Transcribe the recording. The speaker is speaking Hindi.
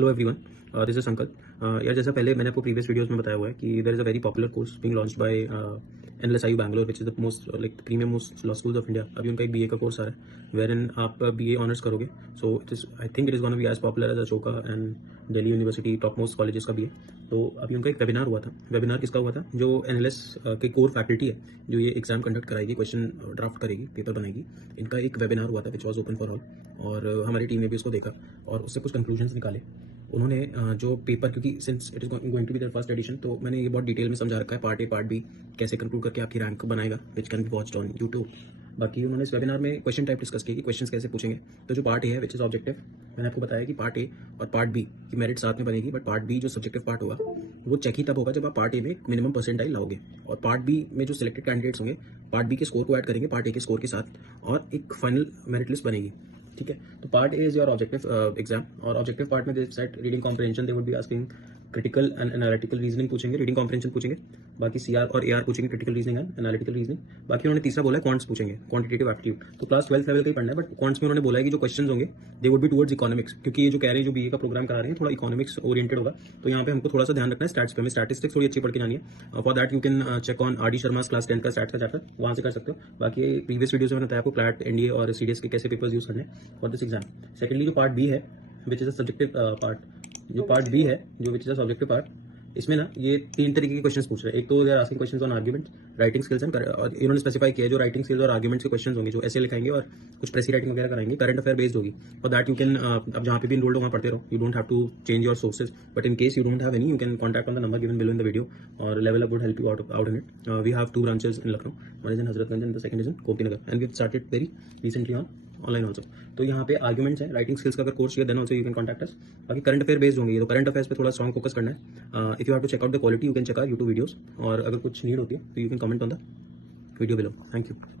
Hello everyone, this is uncle. यार जैसा पहले मैंने आपको प्रीवियस वीडियोस में बताया हुआ है कि there is a very popular course being launched by NLSI Bangalore which is the most like premium most law schools of India. अभी उनका एक बीए का कोर्स आ रहा है वेर इन आप बीए ऑनर्स करोगे। So it is I think it is gonna be as popular as Ashoka and Delhi University top most colleges का भी है। तो अभी उनका एक वेबिनार हुआ था। वेबिनार किसका हुआ था? जो एनएलएस के कोर फैकल्टी है जो ये एग्जाम कंडक्ट कराएगी, क्वेश्चन ड्राफ्ट करेगी, पेपर बनाएगी, इनका एक वेबिनार हुआ था which was open for all. और हमारी टीम ने भी उसको देखा और उससे कुछ कंक्लूजन्स निकाले। उन्होंने जो पेपर, क्योंकि since it is going to be their first edition, तो मैंने ये बहुत डिटेल में समझा रखा है पार्ट ए पार्ट बी कैसे कंक्लूड करके आपकी रैंक बनाएगा, which can be watched on YouTube. बाकी उन्होंने इस वेबिनार में क्वेश्चन टाइप डिस्कस किया कि क्वेश्चन कैसे पूछेंगे। तो जो पार्ट ए है विच इज ऑब्जेक्टिव, मैंने आपको बताया कि पार्ट ए और पार्ट बी की मेरिट साथ में बनेगी, बट पार्ट बी जो सब्जेक्टिव पार्ट होगा वो चेक ही तब होगा जब आप पार्ट ए में मिनिमम परसेंटाइल लाओगे, और पार्ट बी में जो सिलेक्टेड कैंडिडेट्स होंगे पार्ट बी के स्कोर को ऐड करेंगे पार्ट ए के स्कोर के साथ और एक फाइनल मेरिट लिस्ट बनेगी। ठीक है, तो part A is your objective exam, और ऑब्जेक्टिव पार्ट में SAT reading comprehension, they would be asking critical and analytical reasoning पूछेंगे, रीडिंग कॉम्प्रिहेंशन पूछेंगे, बाकी सीआर और एआर पूछेंगे, critical reasoning and analytical reasoning. बाकी उन्होंने तीसरा बोला है क्वांट्स पूछेंगे, क्वांटिटेटिव एप्टीट्यूड। तो क्लास 12th लेवल का ही पढ़ना है, बट क्वांट्स में उन्होंने बोला है कि जो क्वेश्चन होंगे they would be towards economics, क्योंकि ये जो कह रहे हैं जो बीए का प्रोग्राम करा रहे हैं थोड़ा इकोनॉमिक्स ओरिएंटेड होगा। तो यहाँ पे हमको थोड़ा सा ध्यान रखना है स्टैट्स पे, हमें स्टैटिस्टिक्स थोड़ी अच्छी पढ़ के जानी है। For that you can check on R D Sharma class 10 का स्टैट्स का चैप्टर, वहाँ से कर सकते हो। बाकी प्रीवियस वीडियो में मैंने बताया आपको क्लैट, एनडीए और सीडीएस के कैसे पेपर्स यूज करने फॉर दिस एग्जाम। सेकेंडली जो पार्ट बी है which is a subjective part, जो पार्ट बी है जो which is a subjective part, इसमें ना ये 3 तरीके के क्वेश्चंस पूछ रहे हैं। एक तो they are asking questions on argument, writing skills and, और इन्होंने स्पेसिफाई किया है जो राइटिंग स्किल्स और आर्गुमेंट्स के क्वेश्चंस होंगे जो ऐसे लिखाएंगे और कुछ प्रेसी राइटिंग वगैरह कराएंगे, करंट अफेयर बेस्ड होगी। फॉर दैट यू कैन अब जहाँ पे भी इनरोल्ड हो वहाँ पढ़ते रहो, you don't have to change your sources, but in case you don't have any you can contact on the number given below in the video और level up would help you out in it. We have 2 branches in Lucknow, one is in Hazratganj and the second is in Gomti Nagar, and we have started very recently on online also. तो यहाँ पे आर्गुमेंट्स है, राइटिंग स्किल्स का अगर कोर्स चाहिए then also you can contact us. बाकी करंट अफेयर बेस्ड होंगे, तो करंट अफेयर्स पे थोड़ा स्ट्रॉन्ग फोकस करना है। If you have to check out the quality you can check out YouTube videos, और अगर कुछ नीड होती है तो you can comment on the video below. Thank you.